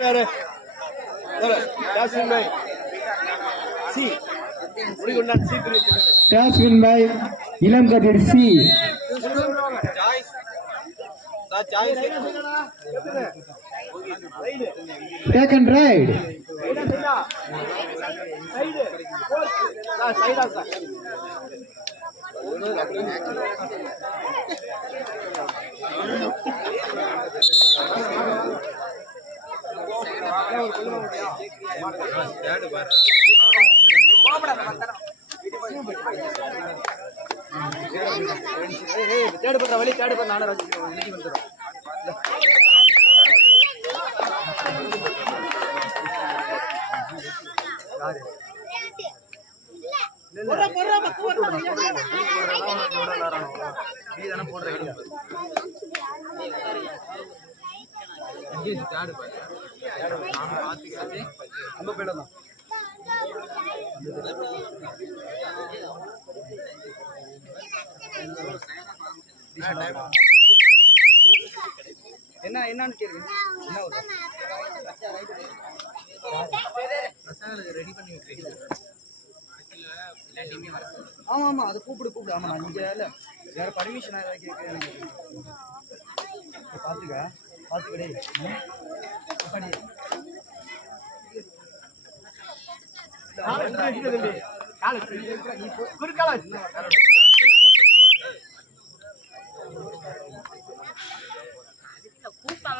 யாரு யாசின் பாய். C. Mudikondan C பிரிவு இளம் கதிர் சி. Take and ride. சார் தேடு வழி தேடு பண்ண நானும் ராஜி இன்னைக்கு வந்துடும் நம்ம போயிடலாம் என்ன என்னன்னு கேளுங்க. என்ன ரெடி பண்ணி ஆமா ஆமா அது கூப்பிடு கூப்பிடு. ஆமா நான் இங்க இல்ல. வேற பர்மிஷன் ஏதாவது கேட்க பாத்துக்க பாத்துக்கடே. படி குறுக்கால இப்போ இந்த ரவுண்ட் முடிய கொல்மாங்குடி third row. திருவாடை third row. திருவாருக்கா உங்களுக்கு தான் தங்க மாறிடா திருவாரூர் கல்லணைக்கா போட்டுருக்கா சரி கிளம்பிட்டு சீக்கிரம் வாங்க. அஞ்சு நிமிஷம் லேட்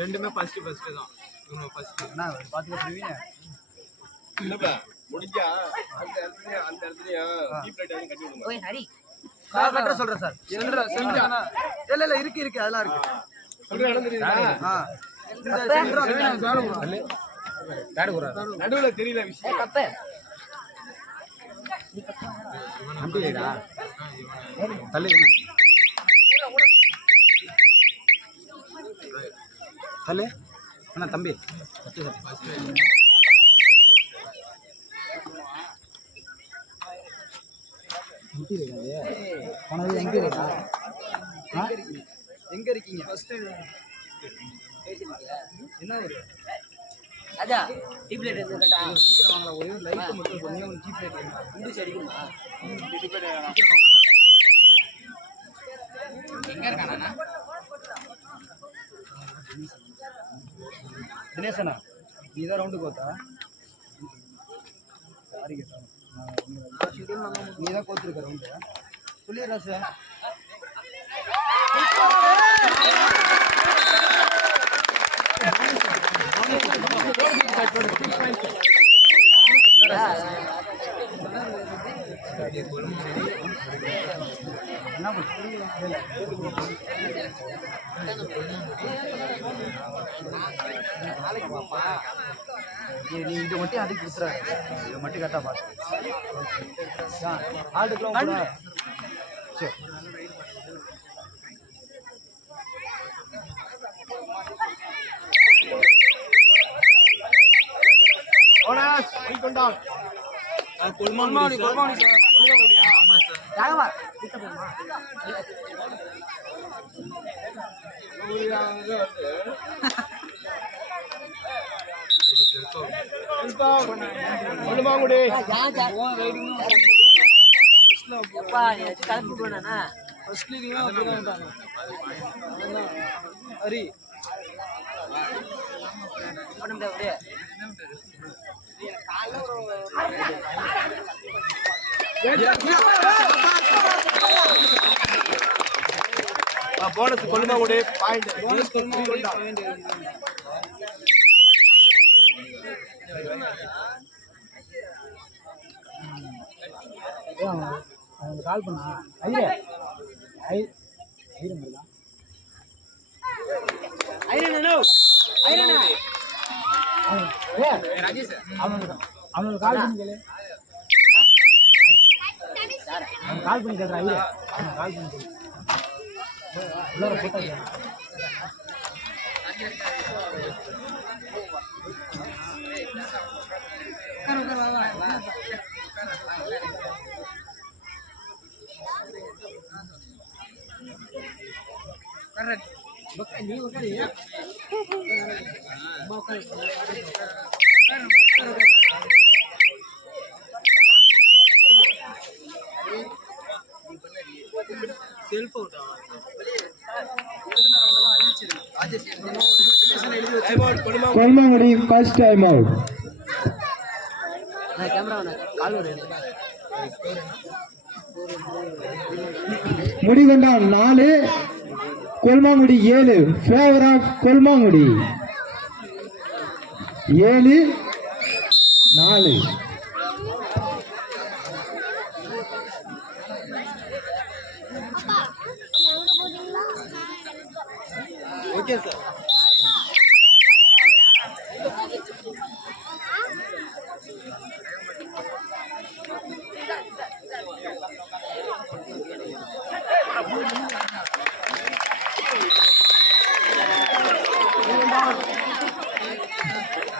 ரெண்டுமே ஃபர்ஸ்ட் ஃபர்ஸ்ட் தான். இவங்க ஃபர்ஸ்ட் என்ன பாத்துக்க பிரவீன் இல்லப்பா முடிஞ்சா அந்த இடத்துல அந்த இடத்துல டீப் லைட் கட்டி விடுங்க. ஓய் ஹரி. சொல்றேன் சார். இல்ல இல்ல இருக்கு இருக்கு. அதெல்லாம் இருக்கு. சொல்ற இடம் தெரியுதா? ஆ. இந்த சென்டர் நடுவுல தெரியல விஷயம். கப்ப தள்ளு அண்ணா தம்பி எங்க இருக்கா எங்க இருக்கீங்க என்ன ஒரு ராஜா டிப்ளேட் இருந்து கேட்டா. சீக்கிரம் வாங்கலாம். ஒரே ஒரு லைட் மட்டும் கொஞ்சம் ஒரு டீப் லைட் இண்டு அடிக்குமா எங்க இருக்கானா தினேசனா நீ தான் ரவுண்டு கோத்தா? சாரி கேட்டா? நீ தான் கோத்துருக்க ரவுண்டு சொல்லிடுறா சார். நீ இது மட்டும் அதுக்கு கொடுத்துற? இதை மட்டும் கரெக்டாக பார்த்து ஆட்டுக்குலாம் கூட சரி. Onus போய்கொண்டான் கொல்மாடி கொல்மாடி sir. கொல்லுவாங்கடியா ஆமா சார். ராகவா கொல்லுமாங்குடி போனானா? ஃபர்ஸ்ட்லேயும் அப்படிதான் இருந்தாங்க. அதான். ஹரி. பண்ண போனஸ் போனஸ் கூட பாயிண்ட் போனஸ் கொல்மாடி பாயிண்ட் கால் பண்ணா ஐயா ஐ ஐரம் இருக்கா அவனுக்கு அவனுக்கு கால் பண்ணி கேளு அவன் கால் பண்ணி கேட்குறா ஐயா அவன் கால் பண்ணி கேளு உள்ளார போட்டா நீ உட்காரு. Kolmangudi first time out Mudikondan நாலு. கொல்மாங்குடி ஏழு. Favour of Kolmangudi. ஏழு நாலு.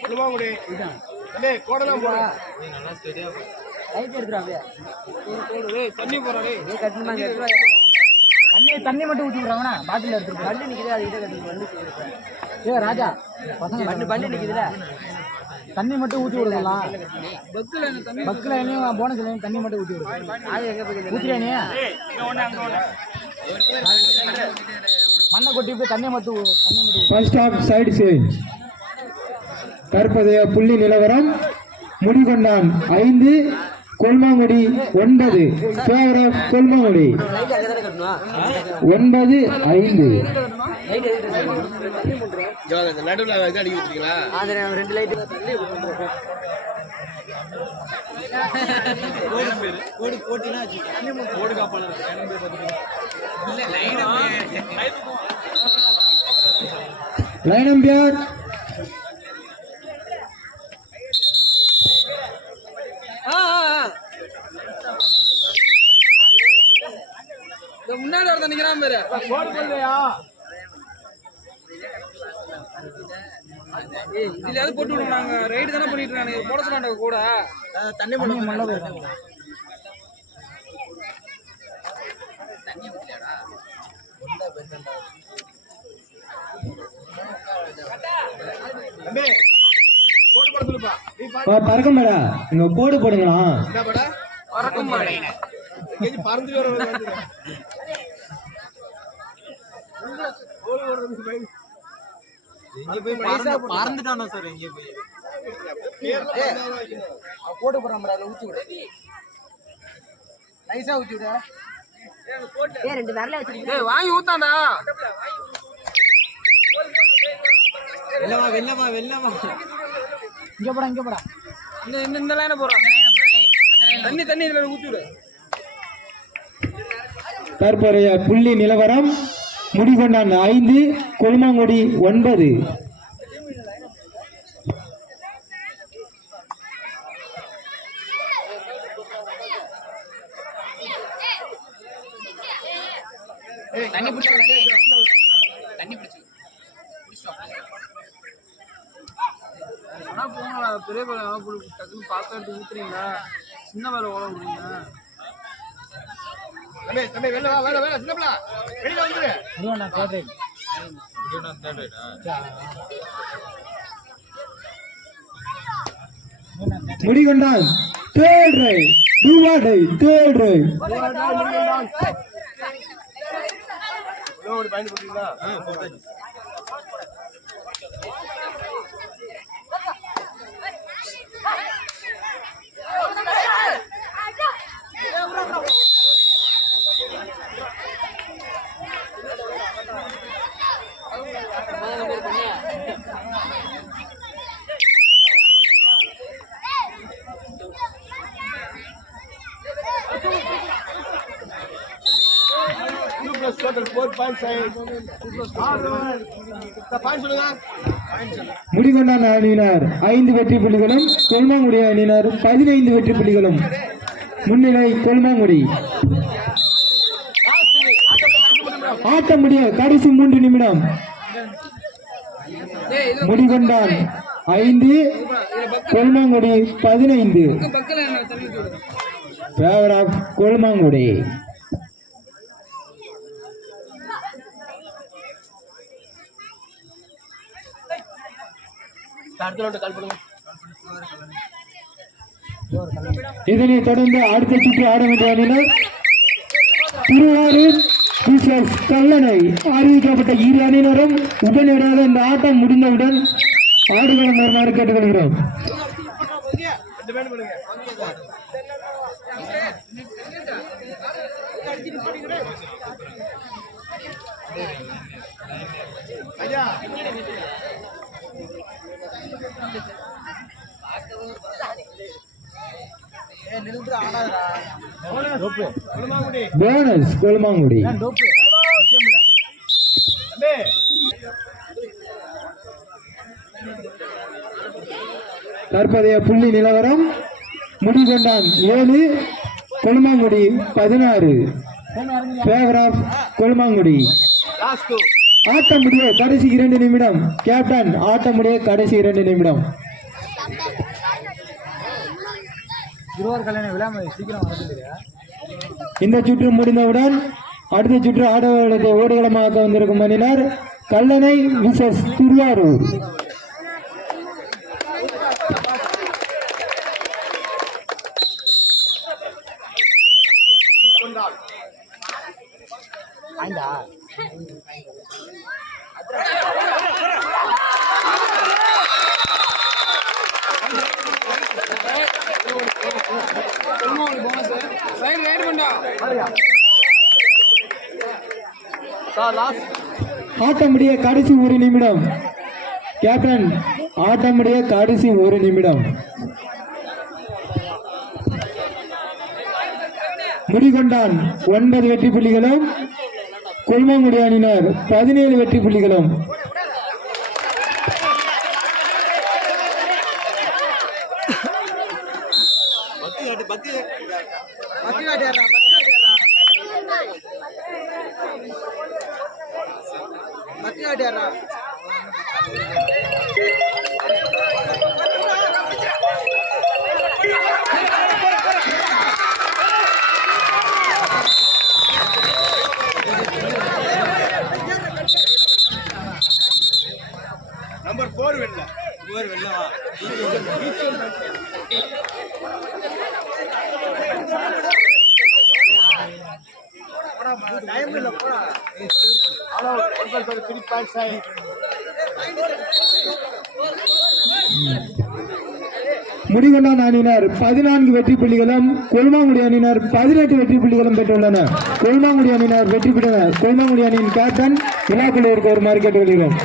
குழுவாங்குடி டேய் கோடலாம் போடு. லைட் எடுத்துறாங்க தண்ணி தண்ணி தண்ணி மட்டும் ஊற்றி விடுறாங்கண்ணா பாட்டில் எடுத்துட்டு வண்டி நிக்குது அது கிட்ட கட்டணும் வண்டி ஏ ராஜா பசங்க வண்டி வண்டி நிக்குதுல. தண்ணி மட்டும் பக்கில் என்னையும் போனஸ் இல்லையும் தண்ணி மட்டும் அது எங்க போய் நீ? போய் தண்ணியை ஊ- தண்ணியை மட்டும் ஊ. ஃபர்ஸ்ட் ஆஃப் சைடு சேஞ்ச் தற்போதைய புள்ளி நிலவரம் முடிகொண்டான் ஐந்து கொல்மாங்குடி ஒன்பது. Favour of Kolmangudi. ஒன்பது ஐந்து. வச்சிருக்கீங்களா அது ரெண்டு லைட் லைன் அம்பியர் முன்னாடி ஒருத்தன் நிக்கிறான் பாரு. கோடு போடலையா இதுல போட்டு விடுவோம் நாங்க ரைடு தானே பண்ணிட்டு இருக்காங்க போட சொன்னாங்க கூட தண்ணி மண்ண போயிருக்காங்க தம்பி கோடு போட சொல்லுப்பா. நீ பா பறக்கமாடா இங்க கோடு போடுங்களா என்ன படா. பறக்கும் மாடு. பறந்து பறந்துட்டானோ சார் எங்கே போய். போட்டு போறான் பாரு அதுல ஊத்தி விடு. நைஸா ஊத்தி விடு. ஏ ரெண்டு வரல வச்சிருக்கீங்க. ஏய் வாங்கி ஊத்தாண்டா வெள்ளமா வெள்ளமா வெள்ளமா. இங்க போடா இங்க போடா. இந்த இந்த இந்த லைனை போடுறோம் தண்ணி தண்ணி இதுல ஊத்தி விடு தற்போதைய புள்ளி நிலவரம் முடிகொண்டான் ஐந்து கொல்மாங்குடி ஒன்பது தண்ணி பிடிச்சி தண்ணி பிடிச்சி ஆனா போங்களா பெரிய வேலை டக்குன்னு பார்த்து எடுத்து ஊத்துறீங்களா? சின்ன வேலை ஓட விடுறீங்க தம்பி தம்பி வெளில வா வெளில வெளில சின்னப்பலா வெளியில வந்துரு. முடிகொண்டான் ரைட் டூவாடை தேர்ட் ரைட் உழவோடு பயன்படுத்தீங்களா two plus total four point Mudikondan அணியினர் ஐந்து வெற்றி புள்ளிகளும் கொல்மாங்குடி அணியினர் பதினைந்து வெற்றி புள்ளிகளும். முன்னிலை கொல்மாங்குடி. ஆட்ட முடிய கடைசி மூன்று நிமிடம். முடிகொண்டான் ஐந்து கொல்மாங்குடி பதினைந்து. பக்கத்துல ஆஃப் கொல்மாங்குடி. அடுத்த ரவுண்டு கால் பண்ணுங்க. இதனைத் தொடர்ந்து அடுத்த சுற்று ஆட வேண்டிய அணியினர் திருவாரூர் கல்லணை அறிவிக்கப்பட்ட இரு அணியினரும் உடனடியாக இந்த ஆட்டம் முடிந்தவுடன் ஆடுகளம் வருமாறு கேட்டுக்கொள்கிறோம். ஐயா போனஸ் கொல்மாங்குடி தற்போதைய புள்ளி நிலவரம் முடிகொண்டான் ஏழு கொல்மாங்குடி பதினாறு. Favour of Kolmangudi last two ஆட்டம் முடிய கடைசி இரண்டு நிமிடம். கேப்டன் ஆட்டம் முடிய கடைசி இரண்டு நிமிடம். இந்த சுற்று முடிந்தவுடன் அடுத்த சுற்று ஆடவர்களது ஓடுகளமாக வந்திருக்கும் அணியினர் கல்லணை விசஸ் திருவாரூர் கொண்டாள் ரைட் ரைட் பண்ணா சார் லாஸ்ட் ஆட்டம் முடிய கடைசி ஒரு நிமிடம். கேப்டன் ஆட்டம் முடிய கடைசி ஒரு நிமிடம். முடிகொண்டான் ஒன்பது வெற்றி புள்ளிகளும் கொல்மாங்குடி அணியினர் பதினேழு வெற்றி புள்ளிகளும். பத்தி. காட்டியாரா பத்தி காட்டியாரா பத்தி காட்டியாரா நம்பர் ஃபோர் வெளில டைம் இல்ல போடா ஹலோ அணியினர் பதினான்கு வெற்றி புள்ளிகளும் கொல்மாங்குடி அணியினர் பதினெட்டு வெற்றி புள்ளிகளும் பெற்றுள்ளனர் கொல்மாங்குடி அணியினர் வெற்றி பெற்றனர். கொல்மாங்குடி அணியின் கேப்டன் இருக்க ஒரு மாறு கேட்டுக்கொள்கிறோம்